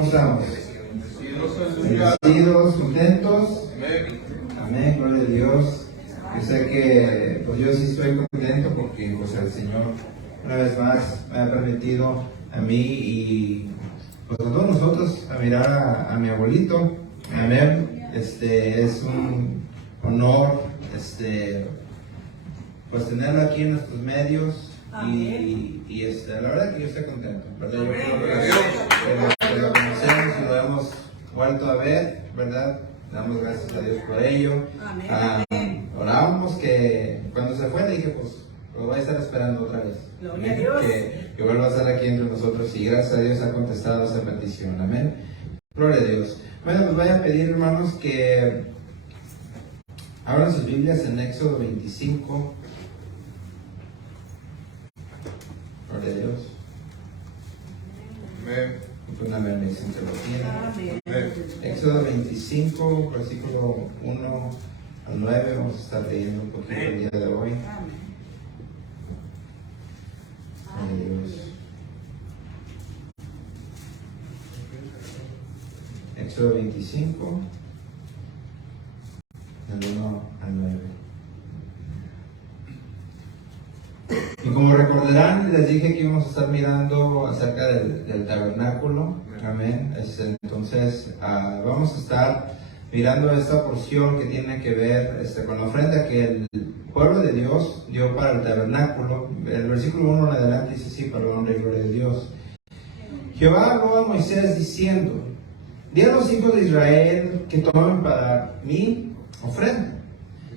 ¿Cómo estamos? Bendecidos, contentos. Amén, gloria a Dios. Yo sé que pues yo sí estoy contento porque pues el Señor una vez más me ha permitido a mí y pues a todos nosotros a mirar a mi abuelito. Amén. Es un honor pues tenerlo aquí en nuestros medios. Y la verdad que yo estoy contento, ¿verdad? Yo creo que lo conocemos y lo hemos vuelto a ver, ¿verdad? Damos gracias a Dios por ello. Orábamos que cuando se fue le dije, pues lo voy a estar esperando otra vez. Gloria a Dios. Que vuelva a estar aquí entre nosotros y gracias a Dios ha contestado esa petición. Amén. Gloria a Dios. Bueno, les voy a pedir, hermanos, que abran sus Biblias en Éxodo 25. Gloria a Dios. Amén. Una vez me dicen que lo tienen. Amén. Éxodo 25, versículo 1 al 9. Vamos a estar leyendo un poquito el día de hoy. Gloria a Dios. Éxodo 25, del 1 al 9. Y como recordarán, les dije que íbamos a estar mirando acerca del tabernáculo. Amén. Entonces, vamos a estar mirando esta porción que tiene que ver con la ofrenda que el pueblo de Dios dio para el tabernáculo. El versículo 1 en adelante dice así, para la honra y gloria de Dios. Jehová habló a Moisés diciendo: di a los hijos de Israel que tomen para mí ofrenda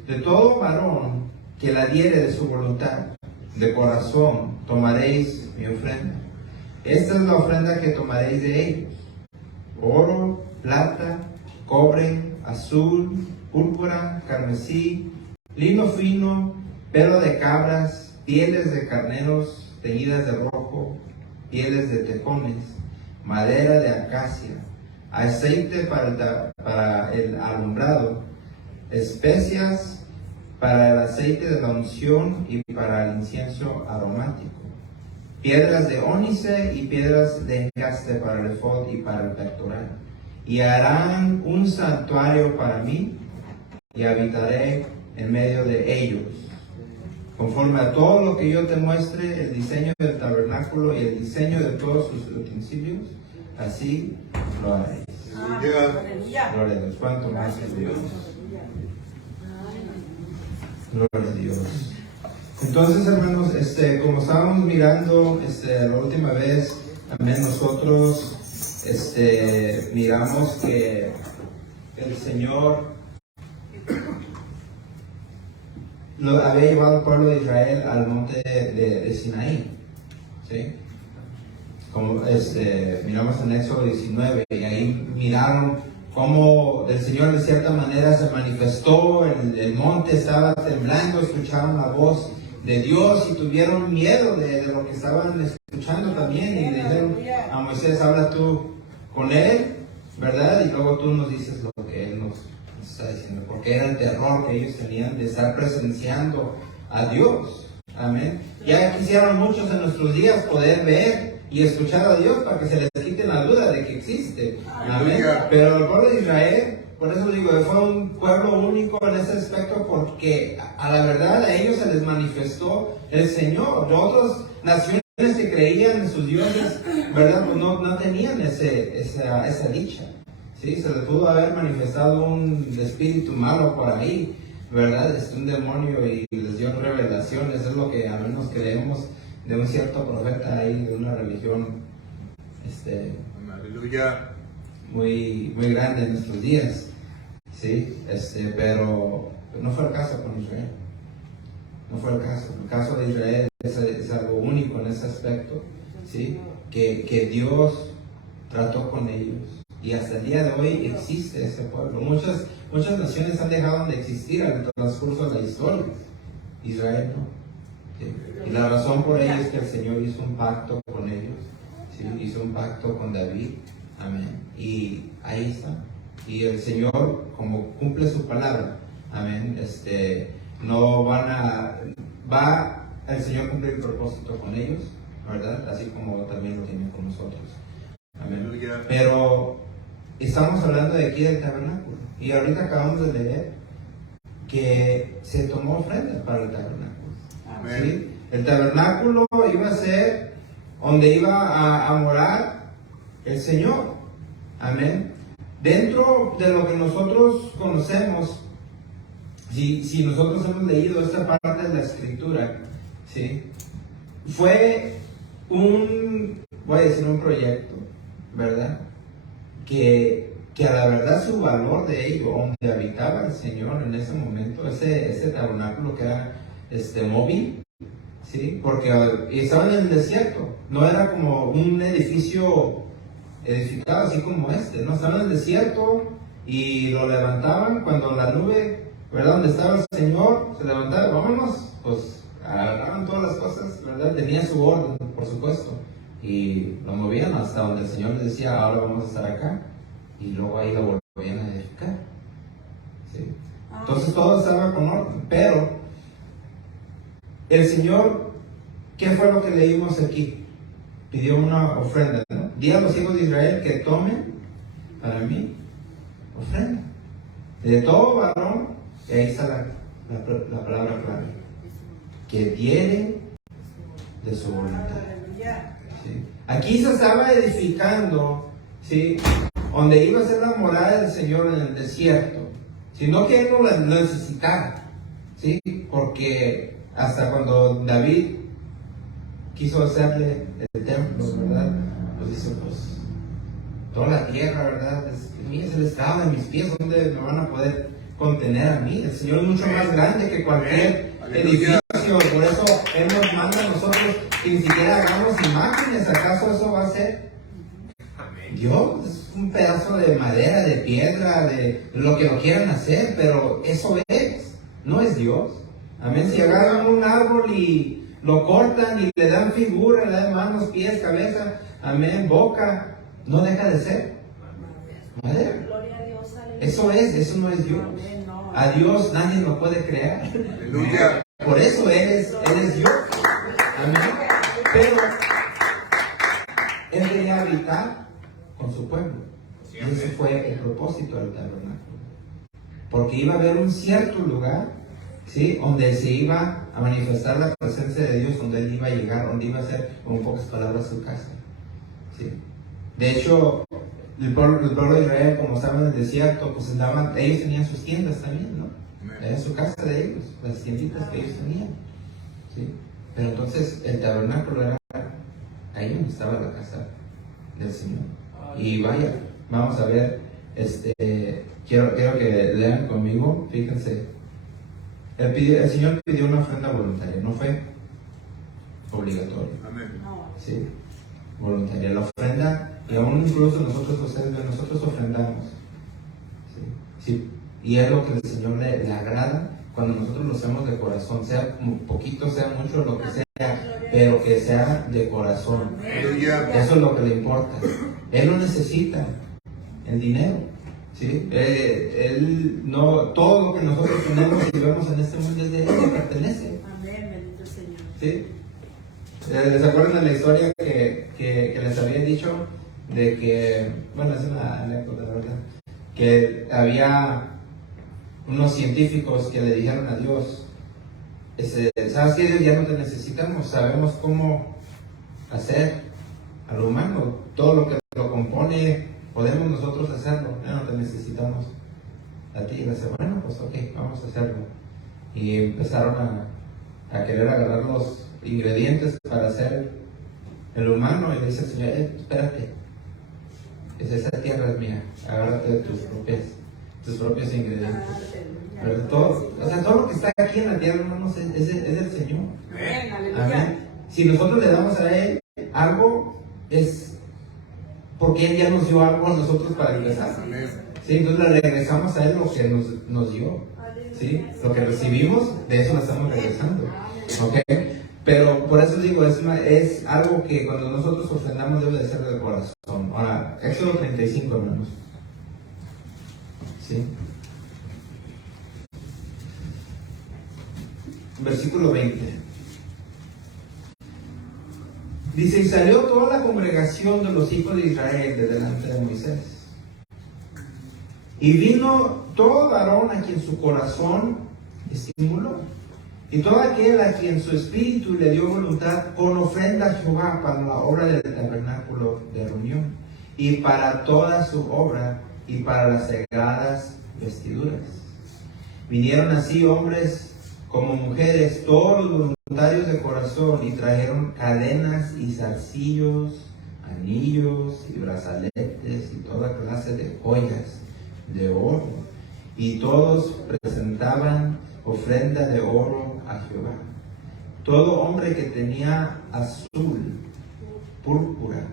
de todo varón que la diere de su voluntad. De corazón tomaréis mi ofrenda. Esta es la ofrenda que tomaréis de ellos: oro, plata, cobre, azul, púrpura, carmesí, lino fino, pelo de cabras, pieles de carneros teñidas de rojo, pieles de tejones, madera de acacia, aceite para el alumbrado, especias para el aceite de la unción y para el incienso aromático, piedras de ónice y piedras de encaste para el efod y para el pectoral. Y harán un santuario para mí, y habitaré en medio de ellos. Conforme a todo lo que yo te muestre, el diseño del tabernáculo y el diseño de todos sus utensilios, así lo haréis. Gloria a Dios. ¿Cuánto más es Dios? Gloria a Dios. Entonces, hermanos, como estábamos mirando la última vez, también nosotros miramos que el Señor lo había llevado al pueblo de Israel al monte de Sinaí, ¿sí? Como miramos en Éxodo 19, y ahí miraron cómo el Señor de cierta manera se manifestó, el monte estaba temblando, escucharon la voz de Dios y tuvieron miedo de lo que estaban escuchando también, y le dijeron a Moisés: habla tú con él, ¿verdad? Y luego tú nos dices lo que él nos está diciendo, porque era el terror que ellos tenían de estar presenciando a Dios. Amén. Ya quisieran muchos en nuestros días poder ver y escuchar a Dios para que se les quite la duda de que existe. Amén. Pero el pueblo de Israel, por eso digo, fue un pueblo único en ese aspecto, porque a la verdad a ellos se les manifestó el Señor. De otras naciones que creían en sus dioses, ¿verdad? Pues no tenían esa dicha. ¿Sí? Se les pudo haber manifestado un espíritu malo por ahí, ¿verdad? Un demonio, y les dio revelaciones. Es lo que al menos creemos de un cierto profeta ahí, de una religión Aleluya. muy grande en nuestros días, ¿sí? Pero no fue el caso con Israel. No fue el caso. El caso de Israel es algo único en ese aspecto, ¿sí? Que Dios trató con ellos, y hasta el día de hoy existe ese pueblo. Muchas naciones han dejado de existir al transcurso de la historia. Israel no. ¿Sí? Y la razón por ello es que el Señor hizo un pacto con ellos, ¿sí? Hizo un pacto con David. Amén. Y ahí está. Y el Señor, como cumple su palabra, amén, no va el Señor cumplir el propósito con ellos, ¿verdad? Así como también lo tiene con nosotros. Amén. Pero estamos hablando de aquí del tabernáculo. Y ahorita acabamos de leer que se tomó ofrenda para el tabernáculo. ¿Sí? El tabernáculo iba a ser donde iba a morar el Señor. Amén. Dentro de lo que nosotros conocemos, si nosotros hemos leído esta parte de la Escritura, ¿sí? Fue voy a decir un proyecto, ¿verdad? Que a la verdad su valor de ello, donde habitaba el Señor en ese momento, ese tabernáculo que era móvil, ¿sí? Porque estaba en el desierto, no era como un edificio edificado así como no, estaba en el desierto y lo levantaban cuando la nube, ¿verdad? Donde estaba el Señor, se levantaba, vámonos, pues agarraban todas las cosas, ¿verdad? Tenía su orden, por supuesto, y lo movían hasta donde el Señor les decía, ahora vamos a estar acá, y luego ahí lo volvían a edificar, ¿sí? Entonces todo estaba con orden, pero el Señor, ¿qué fue lo que leímos aquí? Pidió una ofrenda, ¿no? Di a los hijos de Israel que tomen para mí ofrenda. De todo varón, y ahí está la palabra clave, que diere de su voluntad. ¿Sí? Aquí se estaba edificando, ¿sí? Donde iba a ser la morada del Señor en el desierto, sino que él no lo necesitara, ¿sí? Porque hasta cuando David quiso hacerle el templo, ¿verdad? Pues dice, pues toda la tierra, ¿verdad? Es el estrado de mis pies, ¿dónde me van a poder contener a mí? El Señor es mucho más grande que cualquier edificio, por eso Él nos manda a nosotros que ni siquiera hagamos imágenes. ¿Acaso eso va a ser Dios? Es un pedazo de madera, de piedra, de lo que lo quieran hacer, pero eso no es Dios. Amén. Si agarran un árbol y lo cortan y le dan figura, le dan manos, pies, cabeza, amén, boca, no deja de ser madera. Eso no es Dios. A Dios nadie lo puede crear. Por eso Él es Dios. Amén. Pero Él quería habitar con su pueblo. Y ese fue el propósito del tabernáculo. Porque iba a haber un cierto lugar, ¿sí? Donde se iba a manifestar la presencia de Dios, donde Él iba a llegar, donde iba a ser, con pocas palabras, su casa, ¿sí? De hecho, el pueblo de Israel, como estaba en el desierto, pues ellos tenían sus tiendas también, ¿no? Era su casa de ellos, las tienditas que ellos tenían, ¿sí? Pero entonces el tabernáculo era ahí donde estaba la casa del Señor. Y vaya, vamos a ver, quiero que lean conmigo, fíjense. El Señor pidió una ofrenda voluntaria, no fue obligatoria. ¿Sí? Voluntaria. La ofrenda, y aún incluso nosotros ofrendamos. ¿Sí? ¿Sí? Y es lo que el Señor le agrada cuando nosotros lo hacemos de corazón, sea poquito, sea mucho, lo que sea, pero que sea de corazón. Eso es lo que le importa. Él no necesita el dinero. ¿Sí? Él no, todo lo que nosotros tenemos y vemos en este mundo es de Él, le pertenece. Amén, bendito Señor. ¿Sí? ¿Les acuerdan de la historia que les había dicho? De que, bueno, es una anécdota, ¿verdad? Que había unos científicos que le dijeron a Dios, ¿sabes qué? Dios, ya no te necesitamos, sabemos cómo hacer al humano, todo lo que lo compone, podemos nosotros hacerlo, ya no te necesitamos a ti. Y le dice, bueno, pues ok, vamos a hacerlo. Y empezaron a querer agarrar los ingredientes para hacer el humano, y le dice el Señor, espérate, esa tierra es mía, agárrate de tus propios ingredientes. Pero todo lo que está aquí en la tierra, hermanos, es del Señor. Amén. Si nosotros le damos a Él algo, es porque Él ya nos dio algo a nosotros para regresar. ¿Sí? Entonces le regresamos a Él lo que nos dio. ¿Sí? Lo que recibimos, de eso lo estamos regresando. ¿Ok? Pero por eso digo, es algo que cuando nosotros ofrendamos debe de ser de corazón. Ahora, Éxodo 35, hermanos. ¿Sí? Versículo 20. Dice, y salió toda la congregación de los hijos de Israel de delante de Moisés. Y vino todo varón a quien su corazón estimuló, y todo aquel a quien su espíritu le dio voluntad, con ofrenda a Jehová para la obra del tabernáculo de reunión, y para toda su obra, y para las sagradas vestiduras. Vinieron así hombres como mujeres, todos los voluntarios de corazón, y trajeron cadenas y zarcillos, anillos y brazaletes y toda clase de joyas de oro, y todos presentaban ofrenda de oro a Jehová. Todo hombre que tenía azul, púrpura,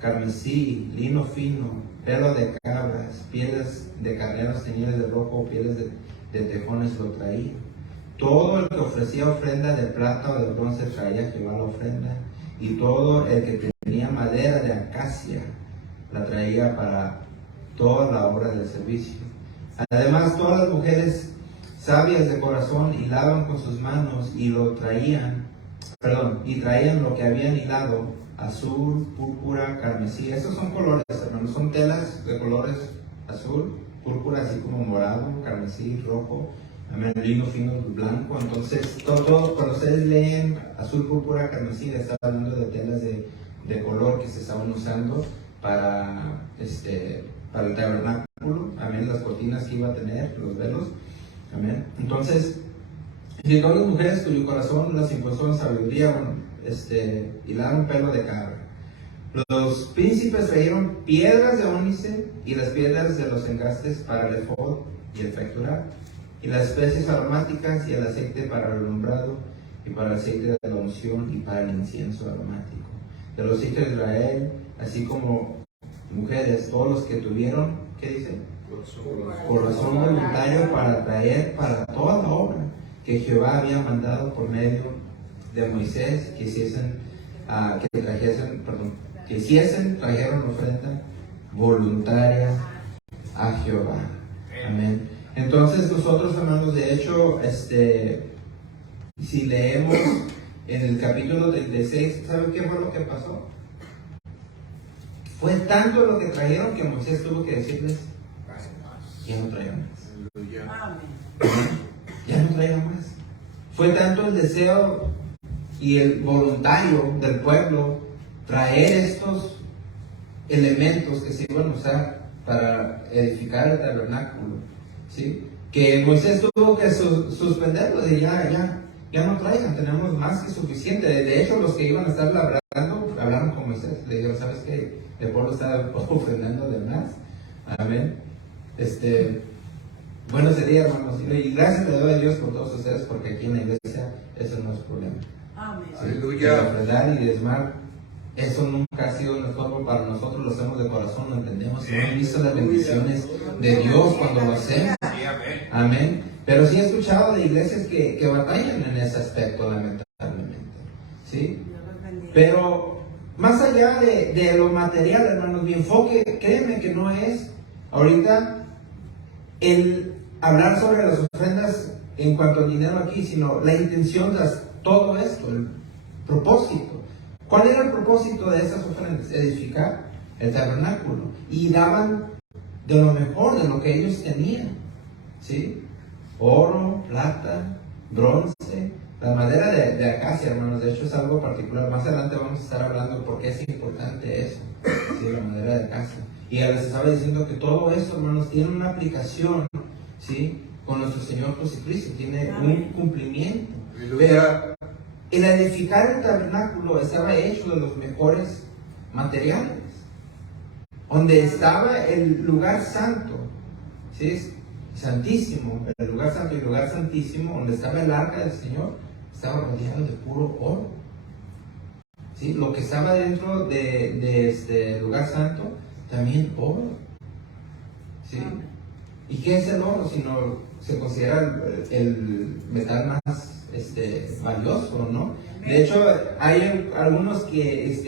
carmesí, lino fino, pelo de cabras, pieles de carneros teñidas de rojo, pieles de tejones lo traía. Todo el que ofrecía ofrenda de plata o de bronce traía a Jehová la ofrenda, y todo el que tenía madera de acacia la traía para toda la obra del servicio. Además, todas las mujeres sabias de corazón hilaban con sus manos y traían lo que habían hilado: azul, púrpura, carmesí. Esos son colores, hermanos, son telas de colores azul, púrpura, así como morado, carmesí, rojo, amén, lino fino, blanco. Entonces, todo cuando ustedes leen azul, púrpura, carmesí, está hablando de telas de color que se estaban usando para el tabernáculo, amén, las cortinas que iba a tener, los velos, amén. Entonces, y todas las mujeres cuyo corazón las impulsó en sabiduría, hilaron pelo de cabra. Los príncipes trajeron piedras de ónice y las piedras de los encastes para el efod y el pectoral, y las especies aromáticas y el aceite para el alumbrado, y para el aceite de la unción y para el incienso aromático. De los hijos de Israel, así como mujeres, todos los que tuvieron, ¿qué dice? Corazón voluntario para traer para toda la obra que Jehová había mandado por medio de Moisés, que trajeron ofrenda voluntaria a Jehová. Amén. Entonces nosotros, hermanos, de hecho, si leemos en el capítulo 36, ¿saben qué fue lo que pasó? Fue tanto lo que trajeron que Moisés tuvo que decirles, ya no traigan más. Ya no traigan más. Fue tanto el deseo y el voluntario del pueblo traer estos elementos que se iban a usar para edificar el tabernáculo, ¿sí? Que Moisés tuvo que suspenderlo de ya no traigan, tenemos más que suficiente. De hecho, los que iban a estar labrando hablaron con Moisés, le dijeron, ¿sabes qué? El pueblo está ofrendando de más. Amén. Bueno sería, hermanos, y gracias le doy a Dios por todos ustedes, porque aquí en la iglesia eso no es problema. Amén. ¿Sí? Aleluya. Ofrendar y diezmar, eso nunca ha sido nosotros, para nosotros lo hacemos de corazón, lo entendemos, hemos visto las bendiciones de Dios cuando lo hacemos. Amén. Pero sí he escuchado de iglesias que batallan en ese aspecto, lamentablemente. ¿Sí? Pero más allá de lo material, hermanos, mi enfoque, créeme que no es ahorita el hablar sobre las ofrendas en cuanto al dinero aquí, sino la intención de todo esto, el propósito. ¿Cuál era el propósito de esas ofrendas? Edificar el tabernáculo. Y daban de lo mejor, de lo que ellos tenían. ¿Sí? Oro, plata, bronce, la madera de acacia, hermanos. De hecho es algo particular. Más adelante vamos a estar hablando de por qué es importante eso. ¿Sí? La madera de acacia. Y les estaba diciendo que todo esto, hermanos, tiene una aplicación, ¿sí? Con nuestro Señor Jesucristo, tiene un cumplimiento. Pero el edificar el tabernáculo estaba hecho de los mejores materiales, donde estaba el lugar santo, ¿sí? Santísimo, el lugar santo y el lugar santísimo, donde estaba el arca del Señor, estaba rodeado de puro oro. ¿Sí? Lo que estaba dentro de este lugar santo, también oro. ¿Sí? ¿Y qué es el oro? Sino se considera el metal más valioso, ¿no? De hecho, hay algunos que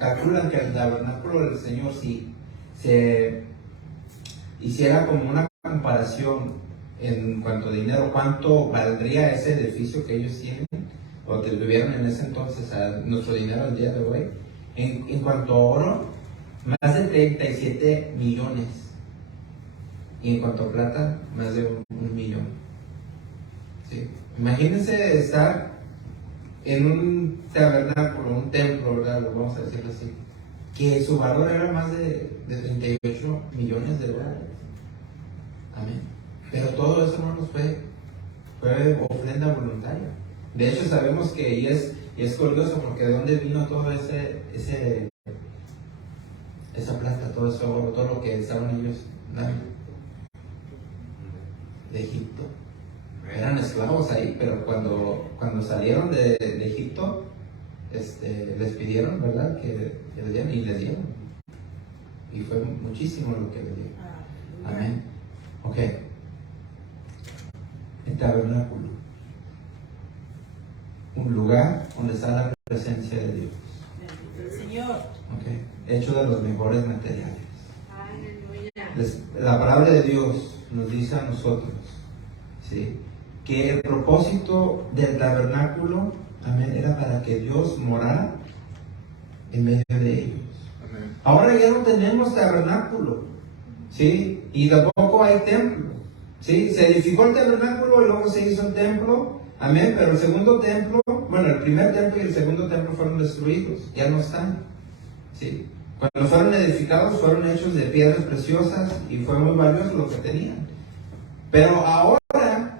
calculan que el tabernáculo del Señor, si se hiciera como una comparación en cuanto a dinero, ¿cuánto valdría ese edificio que ellos tienen? o tuvieron en ese entonces a nuestro dinero al día de hoy, en cuanto a oro, más de 37 millones. Y en cuanto a plata, más de un millón. ¿Sí? Imagínense estar en un tabernáculo, un templo, ¿verdad? Lo vamos a decir así, que su valor era más de 38 millones de dólares. Amén. Pero todo eso, hermanos, fue ofrenda voluntaria. De hecho, sabemos que y es curioso porque de dónde vino todo esa plata, todo ese oro, todo lo que estaban ellos dando. De Egipto. Eran esclavos ahí, pero cuando salieron de Egipto, les pidieron, ¿verdad?, que les dieran, y les dieron. Y fue muchísimo lo que les dieron. Amén. Ok. El tabernáculo. Un lugar donde está la presencia de Dios. Señor. Okay. Hecho de los mejores materiales. La palabra de Dios nos dice a nosotros, ¿sí?, que el propósito del tabernáculo, amén, era para que Dios morara en medio de ellos. Amén. Ahora ya no tenemos tabernáculo, ¿sí? Y tampoco hay templo, ¿sí? Se edificó el tabernáculo y luego se hizo el templo, amén, pero el segundo templo, bueno, el primer templo y el segundo templo fueron destruidos, ya no están, ¿sí? Cuando fueron edificados fueron hechos de piedras preciosas y fue muy valioso lo que tenían. Pero ahora,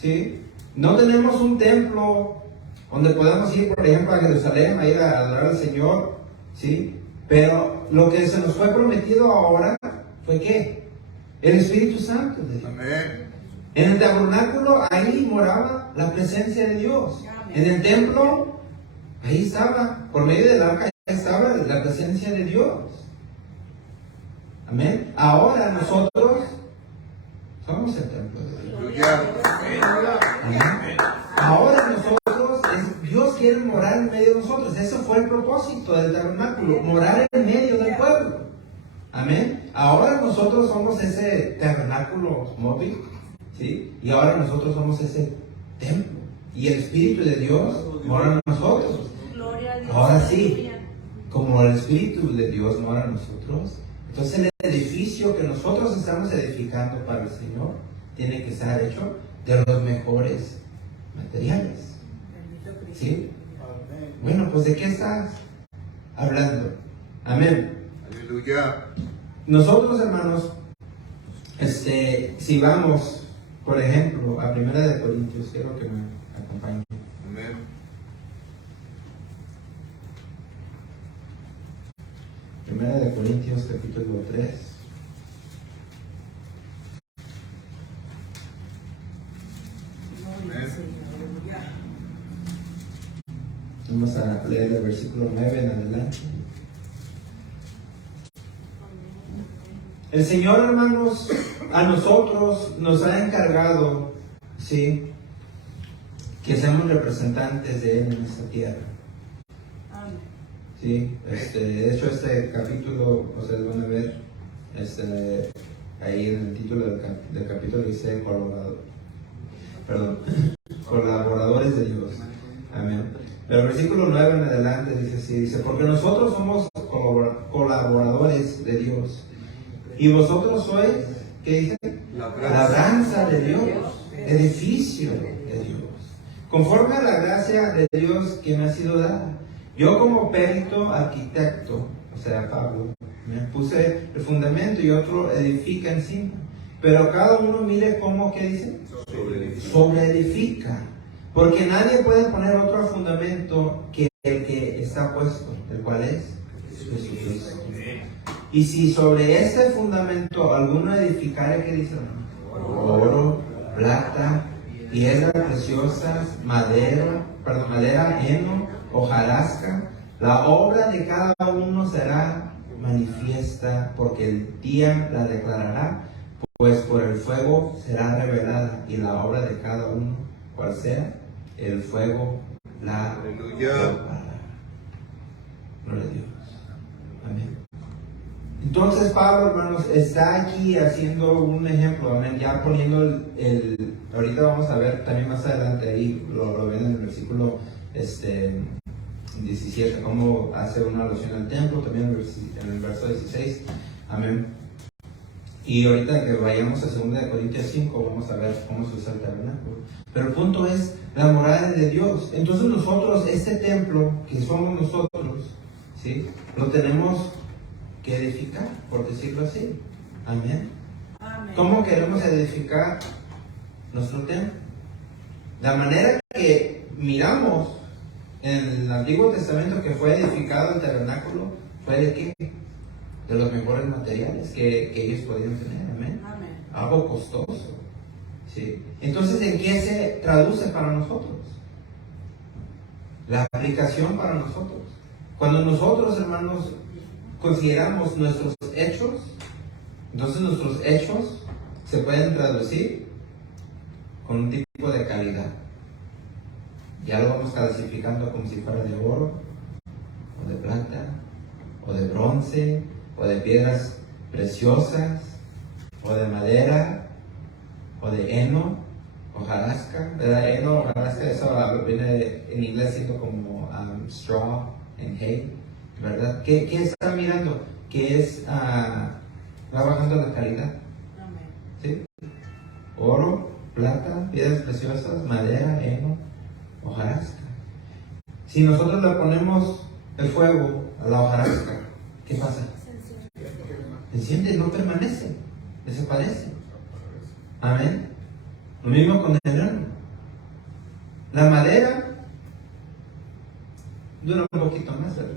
¿sí?, no tenemos un templo donde podamos ir, por ejemplo, a Jerusalén a ir a adorar al Señor, ¿sí? Pero lo que se nos fue prometido ahora fue ¿qué? El Espíritu Santo de Dios. Amén. En el tabernáculo ahí moraba la presencia de Dios. En el templo ahí estaba, por medio del arca estaba la presencia de Dios. Amén. Ahora nosotros somos el templo de Dios. Amén. Ahora nosotros, Dios quiere morar en medio de nosotros. Ese fue el propósito del tabernáculo, morar en medio del pueblo. Amén. Ahora nosotros somos ese tabernáculo móvil, ¿sí? Y ahora nosotros somos ese templo. Y el Espíritu de Dios mora en nosotros. Ahora sí, como el Espíritu de Dios mora en nosotros, entonces el edificio que nosotros estamos edificando para el Señor tiene que estar hecho de los mejores materiales. ¿Sí? Bueno, pues ¿de qué estás hablando? Amén. Aleluya. Nosotros, hermanos, si vamos, por ejemplo, a 1 Corintios, quiero que me acompañen. Amén. 1 Corintios capítulo 3. Vamos a leer el versículo 9 en adelante. El Señor, hermanos, a nosotros nos ha encargado, ¿sí?, que seamos representantes de Él en esta tierra. Sí, de hecho este capítulo, ustedes van a ver, ahí en el título del capítulo dice colaboradores de Dios. Amén. Pero el versículo 9 en adelante dice así, dice, porque nosotros somos colaboradores de Dios. Y vosotros sois, ¿qué dice? Labranza de Dios, edificio de Dios. Conforme a la gracia de Dios que me ha sido dada. Yo como perito arquitecto, o sea, Pablo, me puse el fundamento y otro edifica encima. Pero cada uno mire cómo, ¿qué dice? Sobreedifica. Porque nadie puede poner otro fundamento que el que está puesto, el cual es Jesucristo. Y si sobre ese fundamento alguno edificare, ¿qué dice? Oro, plata, piedras preciosas, madera, heno, hojarasca, la obra de cada uno será manifiesta, porque el día la declarará, pues por el fuego será revelada, y la obra de cada uno, cual sea, el fuego la probará. Gloria a Dios. Amén. Entonces Pablo, hermanos, está aquí haciendo un ejemplo, amén, ya poniendo ahorita vamos a ver también más adelante ahí, lo ven en el versículo 17, cómo hace una alusión al templo, también en el verso 16, amén. Y ahorita que vayamos a 2 Corintios 5, vamos a ver cómo se usa el tabernáculo. Pero el punto es la morada de Dios. Entonces nosotros, este templo que somos nosotros, ¿sí?, lo tenemos que edificar, por decirlo así. Amén. Amén. ¿Cómo queremos edificar nuestro templo? La manera que miramos en el Antiguo Testamento que fue edificado el tabernáculo fue de qué? De los mejores materiales que ellos podían tener. Amén. Amén. Algo costoso. ¿Sí? Entonces, ¿en qué se traduce para nosotros? La aplicación para nosotros. Cuando nosotros, hermanos, consideramos nuestros hechos, entonces nuestros hechos se pueden traducir con un tipo de calidad. Ya lo vamos clasificando como si fuera de oro, o de plata, o de bronce, o de piedras preciosas, o de madera, o de heno, hojarasca, ¿verdad? Heno, hojarasca, eso viene en inglés siendo como straw and hay, ¿verdad? ¿Qué está mirando? Que es, va bajando la calidad, Amén. ¿sí? Oro, plata, piedras preciosas, madera, heno, hojarasca. Si nosotros le ponemos el fuego a la hojarasca, ¿qué pasa? Se enciende, no permanece, desaparece. Amén. Lo mismo con el grano. La madera dura un poquito más, ¿verdad?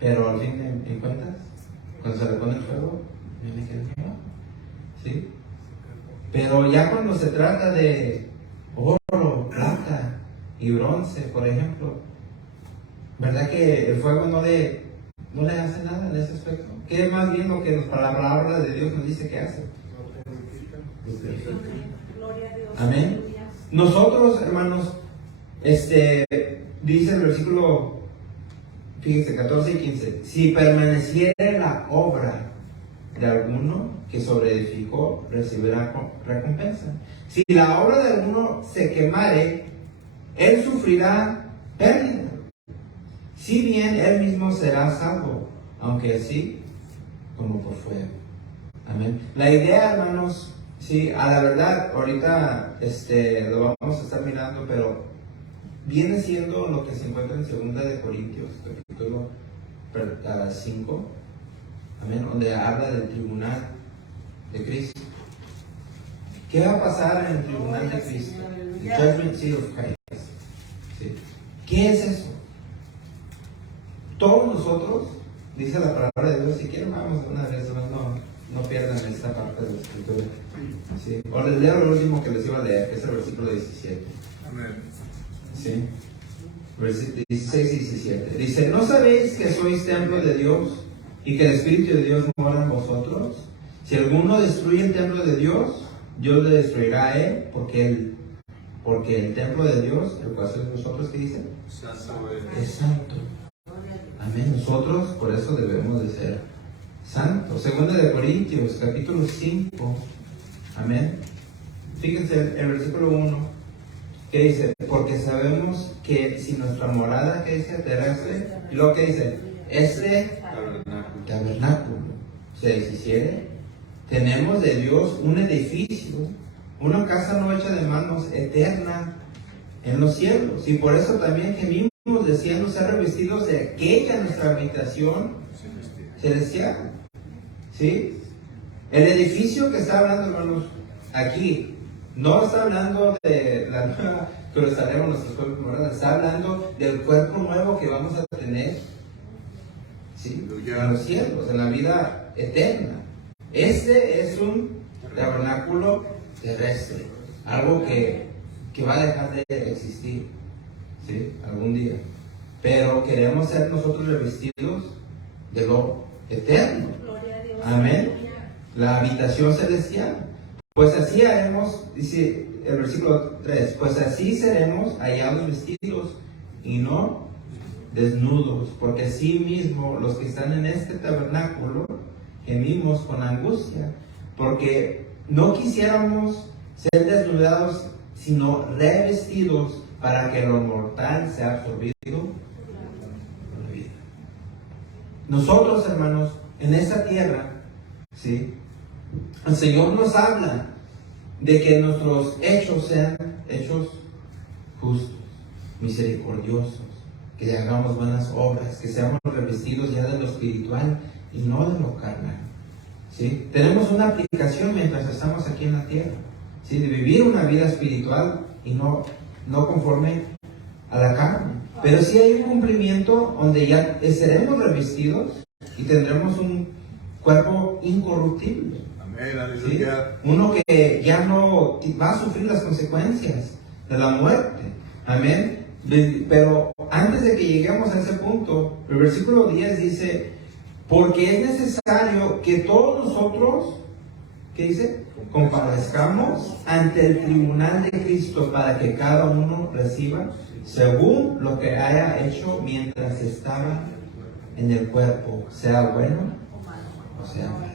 Pero al fin de cuentas, cuando se le pone el fuego, viene que quema. ¿Sí? Pero ya cuando se trata de oro, plata y bronce, por ejemplo, ¿verdad que el fuego no le hace nada en ese aspecto? ¿Qué es más bien lo que la palabra de Dios nos dice que hace? Gloria a Dios. Amén. Nosotros, hermanos, dice el versículo, fíjense, 14 y 15, si permaneciere la obra de alguno que sobreedificó, recibirá recompensa. Si la obra de alguno se quemare, él sufrirá pérdida. Si bien él mismo será salvo, aunque así como por fuego. Amén. La idea, hermanos, sí, a la verdad, ahorita lo vamos a estar mirando, pero viene siendo lo que se encuentra en 2 Corintios, capítulo 5, amén, donde habla del tribunal de Cristo. ¿Qué va a pasar en el tribunal de Cristo? The Judgment Seat of Christ. ¿Sí? ¿Qué es eso? Todos nosotros, dice la palabra de Dios, si quieren vamos una vez, no pierdan esta parte de la escritura. ¿Sí? O les leo el último que les iba a leer, que es el versículo 17. Amén. ¿Sí? 16 y 17. Dice, ¿no sabéis que sois templo de Dios y que el Espíritu de Dios mora en vosotros? Si alguno destruye el templo de Dios, Dios le destruirá a él, porque el templo de Dios, el cual sois vosotros, ¿qué dice? Santo Es santo. Amén. Nosotros por eso debemos de ser santos. 2 Corintios, capítulo 5. Amén. Fíjense el versículo 1, que dice, porque sabemos que si nuestra morada, que dice, terrestre, y lo que dice, este tabernáculo se deshiciere, tenemos de Dios un edificio, una casa no hecha de manos, eterna en los cielos. Y por eso también gemimos deseando ser revestidos de aquella nuestra habitación celestial. ¿Sí? El edificio que está hablando, hermanos, aquí, no está hablando de la nueva que estaremos nuestros cuerpos morados, está hablando del cuerpo nuevo que vamos a tener, ¿sí?, en los cielos, en la vida eterna. Este es un tabernáculo terrestre, algo que va a dejar de existir, ¿sí?, algún día. Pero queremos ser nosotros revestidos de lo eterno. Amén. La habitación celestial. Pues así haremos, dice el versículo 3, pues así seremos hallados vestidos y no desnudos, porque así mismo los que están en este tabernáculo gemimos con angustia, porque no quisiéramos ser desnudados, sino revestidos para que lo mortal sea absorbido por la vida. Nosotros, hermanos, en esta tierra, ¿sí?, el Señor nos habla de que nuestros hechos sean hechos justos, misericordiosos, que hagamos buenas obras, que seamos revestidos ya de lo espiritual y no de lo carnal. ¿Sí? Tenemos una aplicación mientras estamos aquí en la tierra, ¿sí?, de vivir una vida espiritual y no conforme a la carne. Pero sí hay un cumplimiento donde ya seremos revestidos y tendremos un cuerpo incorruptible. Amén, ¿Sí? aleluya. Uno que ya no va a sufrir las consecuencias de la muerte. Amén. Pero antes de que lleguemos a ese punto, el versículo 10 dice, porque es necesario que todos nosotros, ¿qué dice?, comparezcamos ante el tribunal de Cristo para que cada uno reciba según lo que haya hecho mientras estaba en el cuerpo, sea bueno o sea malo.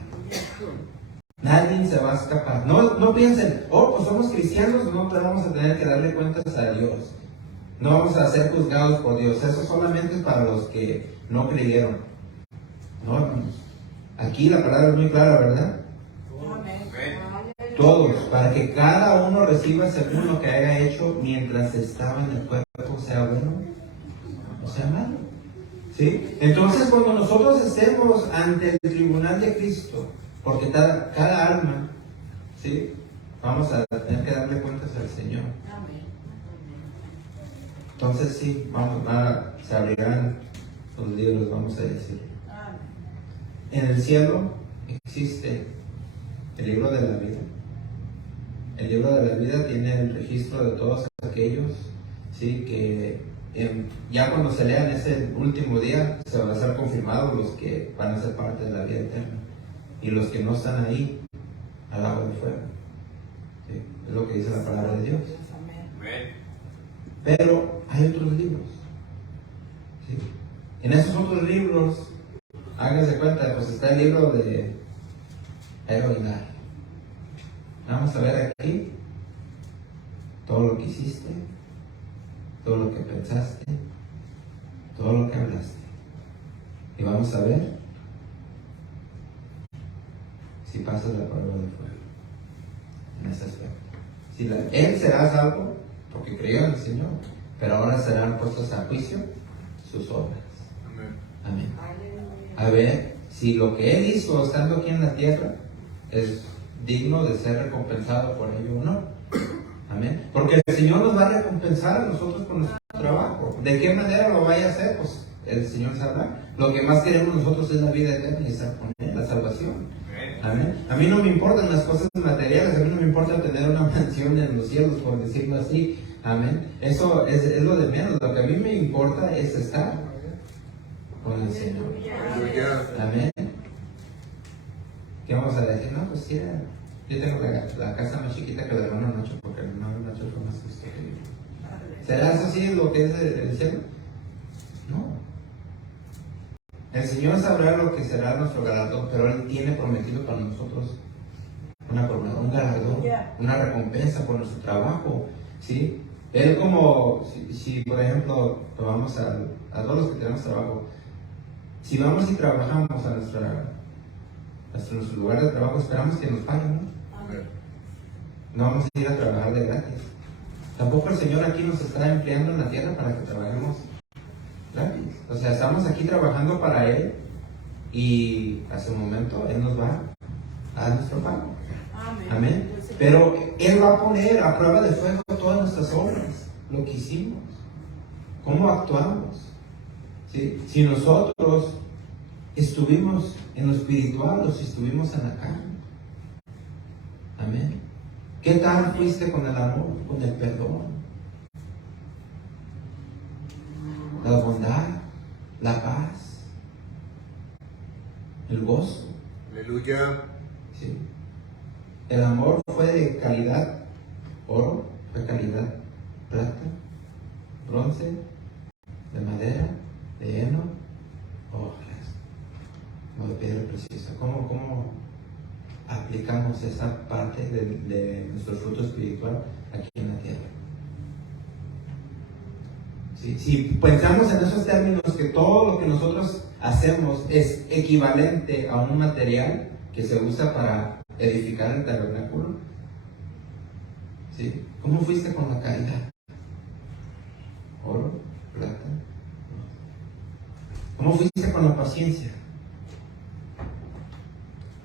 Nadie se va a escapar. No piensen, pues somos cristianos, no vamos a tener que darle cuentas a Dios. No vamos a ser juzgados por Dios. Eso solamente es para los que no creyeron. No, hermanos. Aquí la palabra es muy clara, ¿verdad? Todos, para que cada uno reciba según lo que haya hecho mientras estaba en el cuerpo, sea bueno o sea malo. ¿Sí? Entonces, cuando nosotros estemos ante el tribunal de Cristo, porque cada alma, ¿sí?, vamos a tener que darle cuentas al Señor. Entonces sí, se abrirán los libros, vamos a decir. En el cielo existe el libro de la vida. El libro de la vida tiene el registro de todos aquellos, ¿sí?, que ya cuando se lean ese último día se van a ser confirmados los que van a ser parte de la vida eterna. Y los que no están ahí, al lago de fuego. ¿Sí? Es lo que dice la palabra de Dios. Amén. Pero hay otros libros. ¿Sí? En esos otros libros, háganse cuenta, pues está el libro de Aguilar. Vamos a ver aquí todo lo que hiciste, todo lo que pensaste, todo lo que hablaste. Y vamos a ver si pasas la prueba de fuego en ese aspecto. Él será salvo porque creyó en el Señor, pero ahora serán puestos a juicio sus obras. Amén. Amén. A ver si lo que Él hizo estando aquí en la tierra es digno de ser recompensado por ello o no. Amén. Porque el Señor nos va a recompensar a nosotros por nuestro trabajo. ¿De qué manera lo vaya a hacer? Pues el Señor sabrá. Lo que más queremos nosotros es la vida eterna y estar con Él, la salvación. Amén. A mí no me importan las cosas materiales, a mí no me importa tener una mansión en los cielos, por decirlo así. Amén. Eso es lo de menos. Lo que a mí me importa es estar con el Señor. Amén. ¿Qué vamos a decir? No, pues sí, yo tengo la casa más chiquita que el hermano Nacho, porque el hermano Nacho fue más justo que yo. ¿Será eso sí lo que es el cielo? No. El Señor sabrá lo que será nuestro galardón, pero Él tiene prometido para nosotros una corona, un galardón, una recompensa por nuestro trabajo, ¿sí? Él como, si por ejemplo, vamos a todos los que tenemos trabajo, si vamos y trabajamos a nuestro lugar de trabajo, esperamos que nos paguen, ¿no? No vamos a ir a trabajar de gratis. Tampoco el Señor aquí nos está empleando en la tierra para que trabajemos gratis. O sea, estamos aquí trabajando para Él y hace un momento Él nos va a dar nuestro pago. Amén. Pero Él va a poner a prueba de fuego todas nuestras obras, lo que hicimos, cómo actuamos. ¿Sí? Si nosotros estuvimos en lo espiritual o si estuvimos en la carne. Amén. ¿Qué tal fuiste con el amor, con el perdón, la bondad, la paz, el gozo? Aleluya. ¿Sí? El amor fue de calidad oro, de calidad plata, bronce, de madera, ¿De heno o hojas? O de piedra preciosa. ¿Cómo aplicamos esa parte de nuestro fruto espiritual aquí en la tierra? ¿Sí? Si pensamos en esos términos, que todo lo que nosotros hacemos es equivalente a un material que se usa para edificar el tabernáculo, ¿sí? ¿Cómo fuiste con la caridad? ¿Oro? ¿Plata? ¿Cómo fuiste con la paciencia?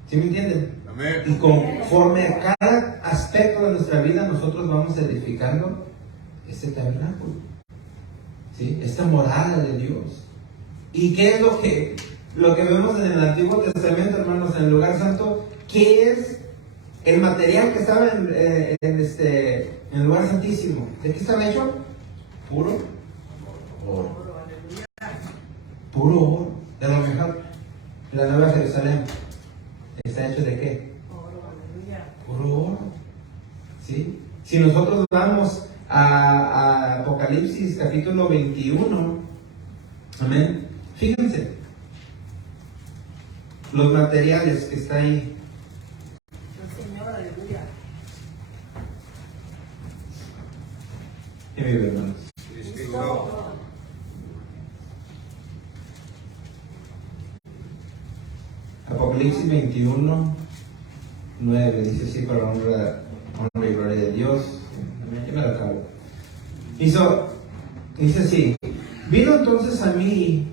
¿Sí me entienden? Amén. Y conforme a cada aspecto de nuestra vida, nosotros vamos edificando este tabernáculo, ¿sí? Esta morada de Dios. ¿Y qué es lo que vemos en el Antiguo Testamento, hermanos, en el lugar santo? ¿Qué es el material que estaba en el lugar santísimo? ¿De qué estaba hecho? Puro oro. Puro oro. De lo mejor. La Nueva Jerusalén está hecho de qué? Puro oro. ¿Sí? Si nosotros vamos a Apocalipsis capítulo 21, amén. Fíjense los materiales que está ahí. Señor, aleluya. ¿Qué vive, hermanos? Cristo. Apocalipsis 21, 9 dice así, para honra y gloria de Dios. Yo me la acabo. Dice así: vino entonces a mí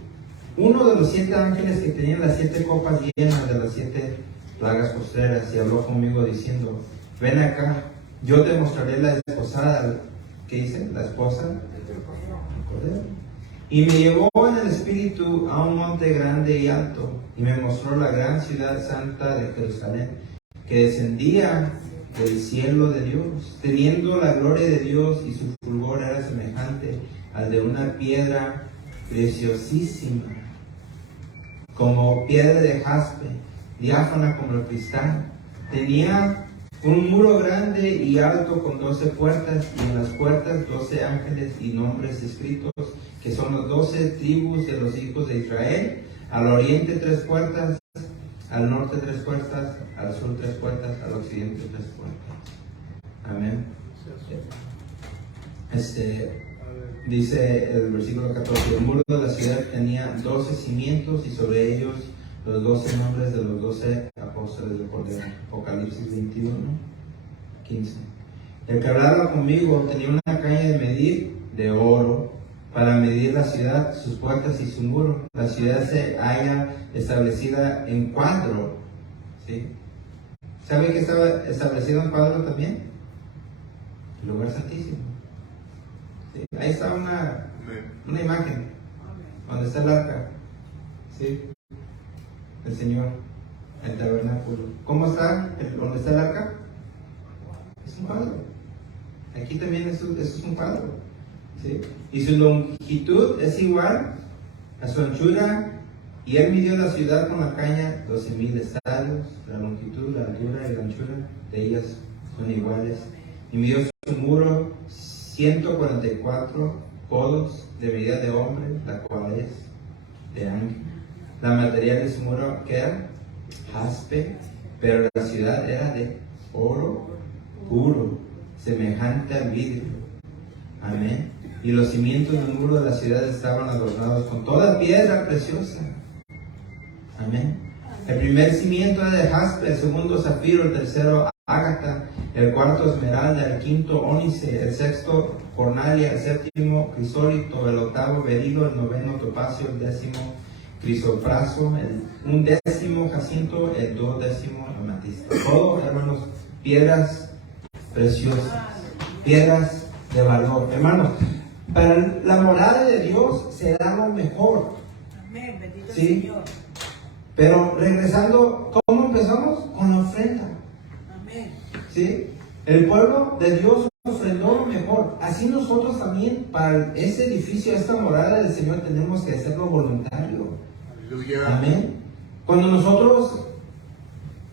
uno de los 7 ángeles que tenían las 7 copas llenas de las 7 plagas postreras, y habló conmigo diciendo: ven acá, yo te mostraré la desposada. ¿Qué dice? La esposa del Cordero. Y me llevó en el espíritu a un monte grande y alto, y me mostró la gran ciudad santa de Jerusalén, que descendía del cielo de Dios, teniendo la gloria de Dios, y su fulgor era semejante al de una piedra preciosísima, como piedra de jaspe, diáfana como el cristal. Tenía un muro grande y alto con 12 puertas, y en las puertas 12 ángeles y nombres escritos, que son las 12 tribus de los hijos de Israel. Al oriente 3 puertas, al norte 3 puertas, al sur 3 puertas, al occidente 3 puertas. Amén. Dice el versículo 14: el muro de la ciudad tenía 12 cimientos, y sobre ellos los 12 nombres de los 12 apóstoles del Cordero. Apocalipsis 21, 15. El que hablaba conmigo tenía una caña de medir de oro para medir la ciudad, sus puertas y su muro. La ciudad se halla establecida en cuadro. ¿Sí? ¿Sabe que estaba establecido en cuadro también? El lugar santísimo. ¿Sí? Ahí está una imagen donde está el arca. ¿Sí? El Señor, el tabernáculo. ¿Cómo está? ¿Dónde está el arca? Es un cuadro. Aquí también eso es un cuadro. ¿Sí? Y su longitud es igual a su anchura, y él midió la ciudad con la caña 12,000 estadios. La longitud, la altura y la anchura de ellas son iguales. Y midió su muro 144 codos de medida de hombre, la cual es de ángel. La material de su muro que era jaspe, pero la ciudad era de oro puro, semejante al vidrio. Amén. Y los cimientos del muro de la ciudad estaban adornados con toda piedra preciosa. Amén. El primer cimiento era de jaspe, el segundo zafiro, el tercero ágata, el cuarto esmeralda, el quinto ónice, el sexto cornalia, el séptimo crisólito, el octavo berilo, el noveno topacio, el décimo crisopraso, un décimo jacinto, el 12º amatista. Todo, hermanos, piedras preciosas, piedras de valor. Hermanos, para la morada de Dios será lo mejor. Amén, bendito ¿Sí? el Señor. Pero regresando, ¿cómo empezamos? Con la ofrenda. Amén. ¿Sí? El pueblo de Dios ofrendó lo mejor. Así nosotros también, para ese edificio, esta morada del Señor, tenemos que hacerlo voluntario. Aleluya. Amén. Cuando nosotros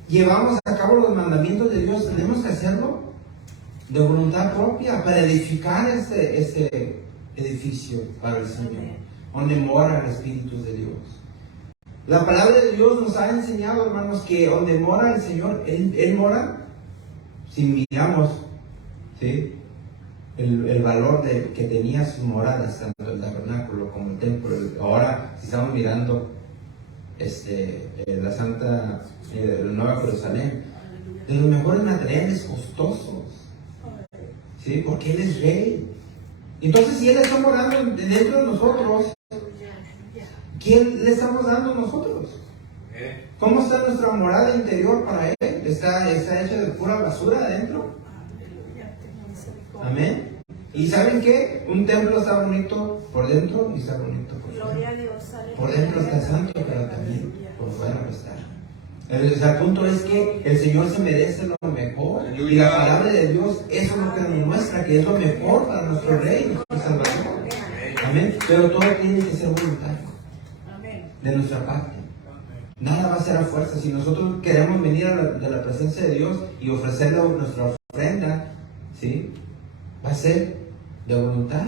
llevamos a cabo los mandamientos de Dios, tenemos que hacerlo de voluntad propia para edificar este edificio para el Señor. donde mora el Espíritu de Dios. La palabra de Dios nos ha enseñado, hermanos, que donde mora el Señor, Él mora, si miramos, ¿sí?, el valor que tenía sus moradas, tanto el tabernáculo como el templo. Ahora, si estamos mirando la Santa, la Nueva Jerusalén, de los mejores materiales costosos, ¿sí?, porque Él es Rey. Entonces, si Él está morando dentro de nosotros, ¿quién le estamos dando nosotros? ¿Cómo está nuestra morada interior para Él? ¿Está hecha de pura basura adentro? Amén. ¿Y saben qué? Un templo está bonito por dentro y está bonito por fuera. Por dentro está santo, pero también por fuera no está. El punto es que el Señor se merece lo mejor. Y la palabra de Dios, eso es lo que nos muestra, que es lo mejor para nuestro Rey, nuestro Salvador. Amén. Pero todo tiene que ser voluntario. De nuestra parte. Nada va a ser a fuerza. Si nosotros queremos venir de la presencia de Dios y ofrecerle nuestra ofrenda, ¿sí?, va a ser de voluntad.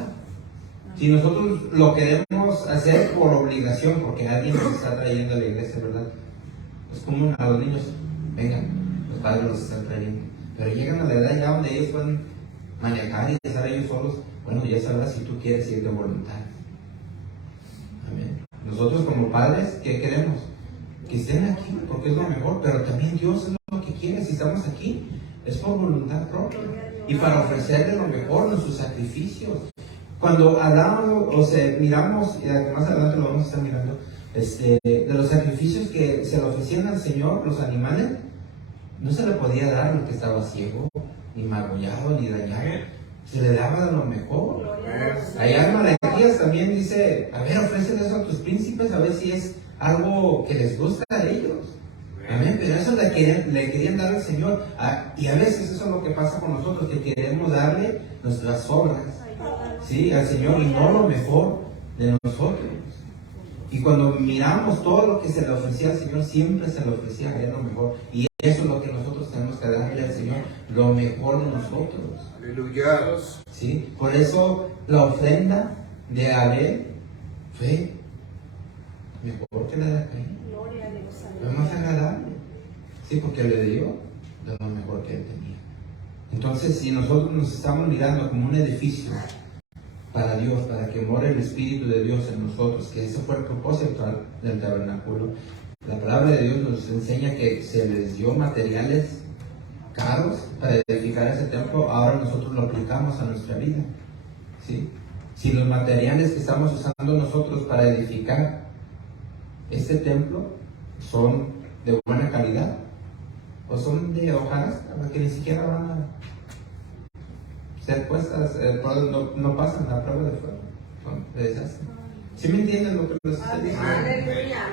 Si nosotros lo queremos hacer por obligación, porque alguien nos está trayendo a la iglesia, ¿verdad? Es como a los niños, vengan, los padres los están trayendo. Pero llegan a la edad ya donde ellos pueden manejar y estar ellos solos. Bueno, ya sabrás si tú quieres ir de voluntad. Amén. Nosotros como padres, ¿qué queremos? Que estén aquí, porque es lo mejor, pero también Dios es lo que quiere. Si estamos aquí, es por voluntad propia y para ofrecerle lo mejor, nuestros sacrificios. Cuando hablamos, miramos, y más adelante lo vamos a estar mirando, de los sacrificios que se le ofrecían al Señor, los animales, no se le podía dar lo que estaba ciego, ni magullado, ni dañado. Se le daba lo mejor. Allá en Malaquías también dice, a ver, ofréceles eso a tus príncipes, a ver si es algo que les gusta a ellos. Amén, pero eso le querían dar al Señor. Y a veces eso es lo que pasa con nosotros, que queremos darle nuestras obras, ¿sí?, al Señor, y no lo mejor de nosotros. Y cuando miramos todo lo que se le ofrecía al Señor, siempre se le ofrecía a Él lo mejor. Y eso es lo que nosotros tenemos que darle al Señor, lo mejor de nosotros. Aleluya. ¿Sí? Por eso la ofrenda de Abel fue mejor que la de Caín. Fue más agradable. Sí, porque le dio de lo mejor que él tenía. Entonces, si nosotros nos estamos mirando como un edificio para Dios, para que more el Espíritu de Dios en nosotros, que ese fue el propósito del tabernáculo, la palabra de Dios nos enseña que se les dio materiales caros para edificar ese templo. Ahora nosotros lo aplicamos a nuestra vida, ¿sí? Si los materiales que estamos usando nosotros para edificar este templo son de buena calidad o son de hojarasca, que ni siquiera van a ser puestas, no pasan la prueba de fuego, son de desastre. ¿Sí me entienden lo que les estoy diciendo?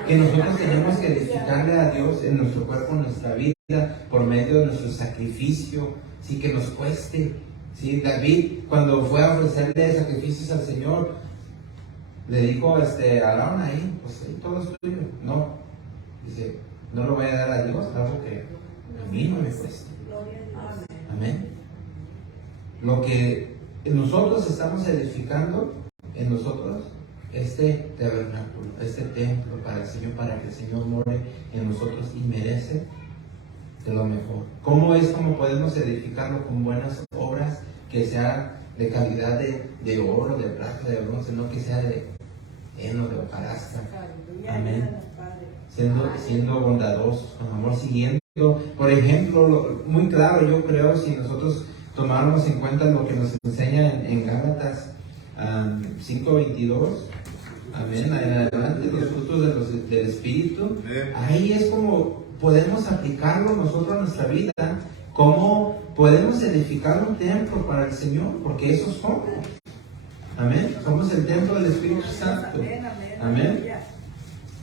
Que nosotros tenemos que edificarle a Dios en nuestro cuerpo, en nuestra vida, por medio de nuestro sacrificio, sí, que nos cueste. Sí, David, cuando fue a ofrecerle sacrificios al Señor, le dijo a Aarón ahí, pues sí, todo es tuyo. No, dice, no lo voy a dar a Dios, algo que a mí no me cuesta. Amén. Lo que nosotros estamos edificando en nosotros, este tabernáculo, este templo para el Señor, para que el Señor more en nosotros y merece de lo mejor. ¿Cómo es como podemos edificarlo? Con buenas obras, que sea de calidad de oro, de plata, de bronce, no que sea de heno, de hojarasca. Amén. Siendo bondadosos, con amor, siguiendo. Por ejemplo, muy claro, yo creo, si nosotros tomáramos en cuenta lo que nos enseña en Gálatas 5:22, amén, en adelante, los frutos del Espíritu, ahí es como podemos aplicarlo nosotros a nuestra vida, cómo podemos edificar un templo para el Señor, porque eso somos. Amén, somos el templo del Espíritu Santo. Amén.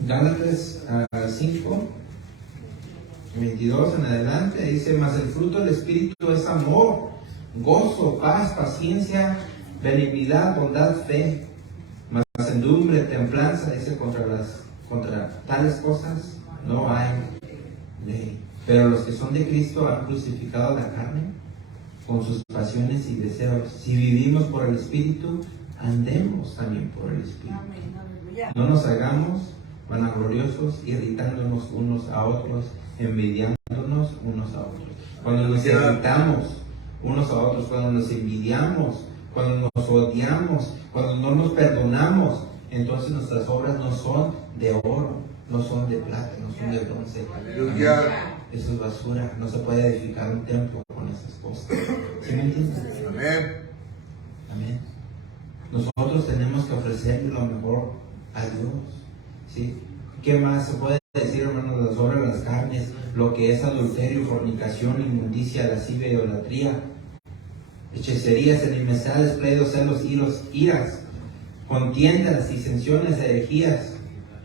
Gálatas 5:22 en adelante dice, mas el fruto del Espíritu es amor, gozo, paz, paciencia, benignidad, bondad, fe, mansedumbre, templanza. Dice, contra tales cosas no hay ley. Pero los que son de Cristo han crucificado la carne con sus pasiones y deseos. Si vivimos por el Espíritu, andemos también por el Espíritu. Aleluya. No nos hagamos vanagloriosos, irritándonos unos a otros, envidiándonos unos a otros. Cuando nos irritamos unos a otros, cuando nos envidiamos, cuando nos odiamos, cuando no nos perdonamos, entonces nuestras obras no son de oro, no son de plata, no son de bronce. Aleluya. Eso es basura. No se puede edificar un templo con esas cosas. ¿Sí me entiendes? Amén. Amén. Nosotros tenemos que ofrecerle lo mejor a Dios. ¿Sí? ¿Qué más se puede decir, hermanos? Las obras de las carnes, lo que es adulterio, fornicación, inmundicia, lascivia, idolatría, hechicerías, enemistades, pleitos, celos, iras, contiendas, disensiones, herejías,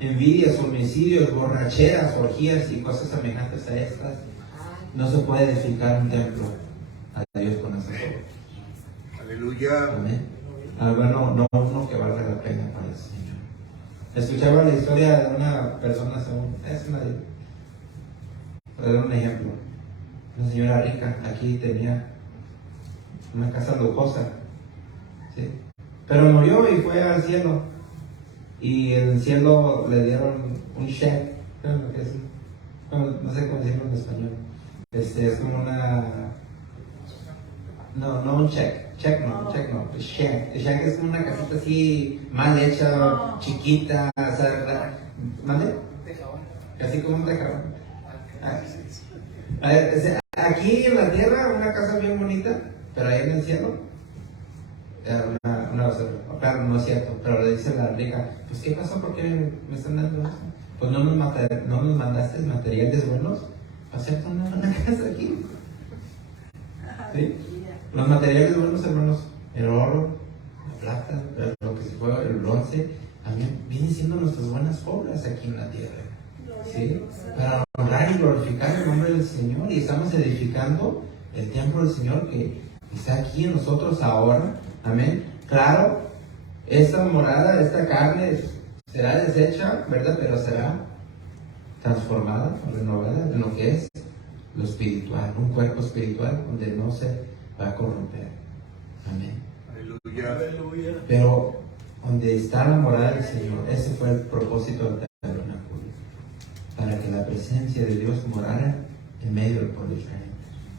envidias, homicidios, borracheras, orgías y cosas semejantes a estas. No se puede edificar un templo a Dios con esas obras. Aleluya. Amén. Bueno, no uno que valga la pena para el Señor. Escuchaba la historia de una persona, era un ejemplo. Una señora rica, aquí tenía una casa lujosa, ¿sí? Pero murió y fue al cielo. Y en el cielo le dieron un cheque, ¿sabes lo que es? No sé cómo decirlo en español. Es como una... No un cheque. Check no. El check es como una casita así mal hecha, chiquita, ¿sabes? ¿Mande? Así como un tejabán. Aquí en la tierra una casa bien bonita, pero ahí en el cielo una basura. Claro, no es cierto, pero le dice la rica, pues ¿qué pasó? ¿Por qué me están dando eso? Pues no nos mandaste materiales buenos para hacer una casa aquí. ¿Sí? Los materiales buenos, hermanos, el oro, la plata, lo que se fue, el bronce, también vienen siendo nuestras buenas obras aquí en la tierra. ¿Sí? Para honrar y glorificar el nombre del Señor, y estamos edificando el templo del Señor que está aquí en nosotros ahora. Amén. Claro, esta morada, esta carne será deshecha, ¿verdad? Pero será transformada, renovada en lo que es lo espiritual, un cuerpo espiritual donde no se va a corromper. Amén. Aleluya. Pero donde está la morada del Señor, ese fue el propósito del tabernáculo, para que la presencia de Dios morara en medio del pueblo de Israel.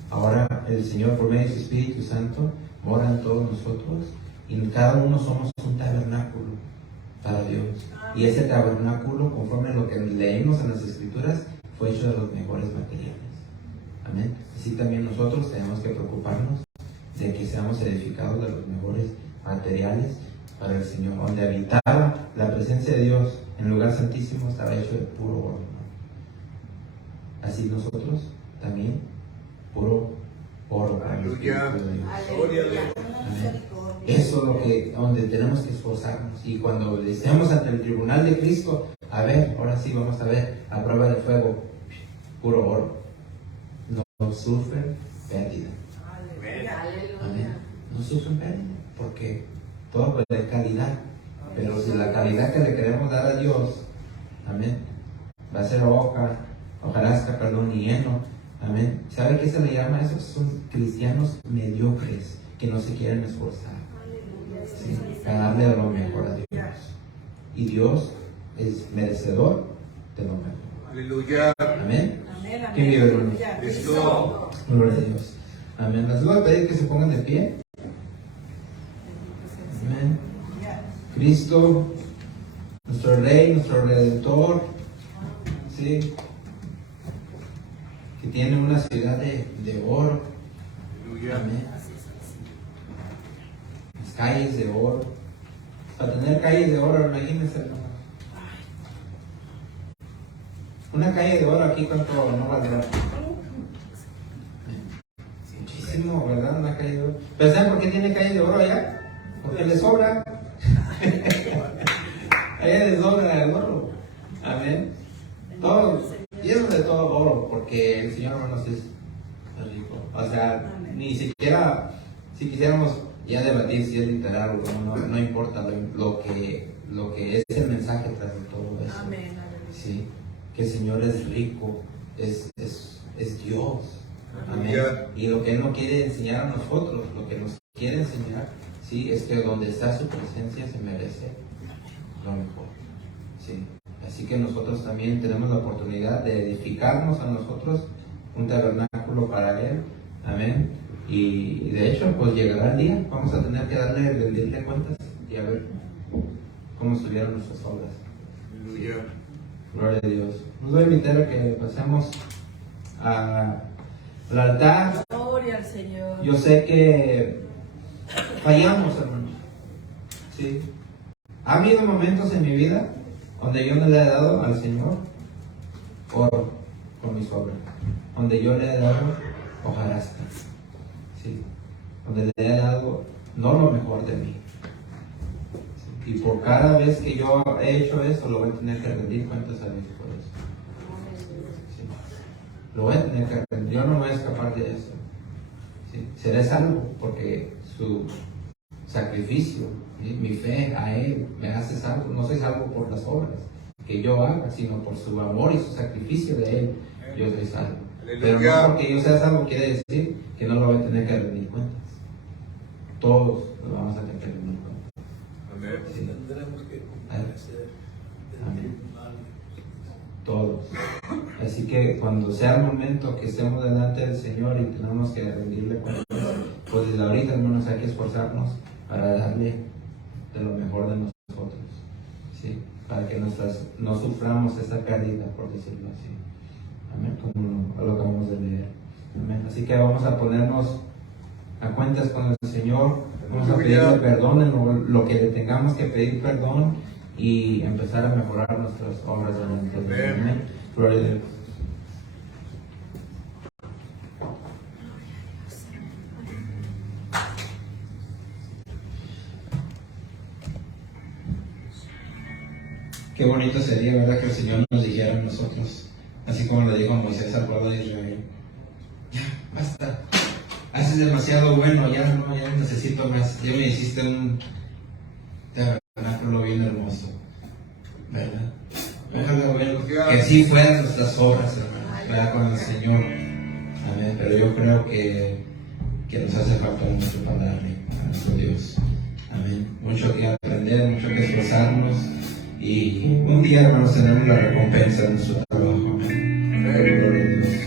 Ahora el Señor, por medio de su Espíritu Santo, mora en todos nosotros, y cada uno somos un tabernáculo para Dios. Y ese tabernáculo, conforme a lo que leímos en las Escrituras, fue hecho de los mejores materiales. Amén. Así también nosotros tenemos que preocuparnos de que seamos edificados de los mejores materiales para el Señor. Donde habitaba la presencia de Dios en el lugar santísimo estaba hecho de puro oro, ¿no? Así nosotros también, puro oro para el Espíritu de Dios. Amén. Eso es lo que, donde tenemos que esforzarnos. Y cuando estemos ante el tribunal de Cristo, a ver, ahora sí vamos a ver a prueba de fuego, puro oro. No sufren pérdida. Amén. No sufren pérdida porque todo es de calidad. Pero si la calidad que le queremos dar a Dios, amén, va a ser hojarasca, y heno. Amén. ¿Sabe qué se le llama a esos? Son cristianos mediocres que no se quieren esforzar. ¿Sí? Para darle lo mejor a Dios. Y Dios es merecedor de lo mejor. Aleluya. Amén. Amén. ¿Quién vive, hermanos? Cristo. Gloria a Dios. Amén. Les voy a pedir que se pongan de pie. Amén. Cristo, nuestro Rey, nuestro Redentor, ¿sí? Que tiene una ciudad de oro. Aleluya. Amén. Las calles de oro. Para tener calles de oro, imagínense, hermano. Una calle de oro aquí, ¿cuánto no valdrá? Muchísimo, ¿verdad? Una calle de oro. ¿Pero saben por qué tiene calle de oro allá? Porque le sobra. Allá les sobra el oro. Amén. Todo, y eso de todo oro, porque el Señor, hermanos, es rico. O sea, ni siquiera, si quisiéramos ya debatir si es literal o no importa lo que es el mensaje tras de todo eso. Amén. Sí, que el Señor es rico, es Dios. Amén. Y lo que Él no quiere enseñar a nosotros, lo que nos quiere enseñar, sí, es que donde está su presencia se merece lo mejor. Sí. Así que nosotros también tenemos la oportunidad de edificarnos a nosotros un tabernáculo para Él. Amén. Y de hecho, pues llegará el día, vamos a tener que rendirle cuentas y a ver cómo estuvieron nuestras obras. Aleluya. Gloria a Dios. Nos voy a invitar a que pasemos al altar. Gloria al Señor. Yo sé que fallamos, hermanos. Sí. Ha habido momentos en mi vida donde yo no le he dado al Señor oro con mis obras, donde yo le he dado hojarasca, sí, donde le he dado no lo mejor de mí. Sí. Y por cada vez que yo he hecho eso, lo voy a tener que rendir cuentas a Dios por eso. Sí. Lo voy a tener que rendir, yo no voy a escapar de eso. Sí. Seré salvo porque su sacrificio, ¿sí? Mi fe a Él me hace salvo. No soy salvo por las obras que yo haga, sino por su amor y su sacrificio de Él, yo soy salvo. Pero no porque yo sea salvo quiere decir que no lo voy a tener que rendir cuentas. Todos lo vamos a tener que rendir cuentas. Amén. Sí. Tendremos que comparecer Amén. del tribunal. Todos. Así que cuando sea el momento que estemos delante del Señor y tenemos que rendirle cuentas, pues desde ahorita, hermanos, hay que esforzarnos para darle de lo mejor de nosotros, ¿sí? Para que no suframos esa pérdida, por decirlo así. Amén, como lo acabamos de leer. Amén. Así que vamos a ponernos a cuentas con el Señor, vamos a pedirle perdón en lo que le tengamos que pedir perdón y empezar a mejorar nuestras obras delante de Dios. Amén. Gloria a Dios. Qué bonito sería, ¿verdad?, que el Señor nos dijera a nosotros, así como le dijo a Moisés al pueblo de Israel: ya, basta, haces demasiado bueno, ya no necesito más, ya me hiciste un tabernáculo bien hermoso, ¿verdad? Ojalá, bueno, que sí fueran nuestras obras, hermanos, ¿verdad?, con el Señor. Amén. Pero yo creo que nos hace falta mucho para darle a nuestro Dios. Amén. Mucho que aprender, mucho que esforzarnos. Y un día, hermanos, tenemos la recompensa de nuestro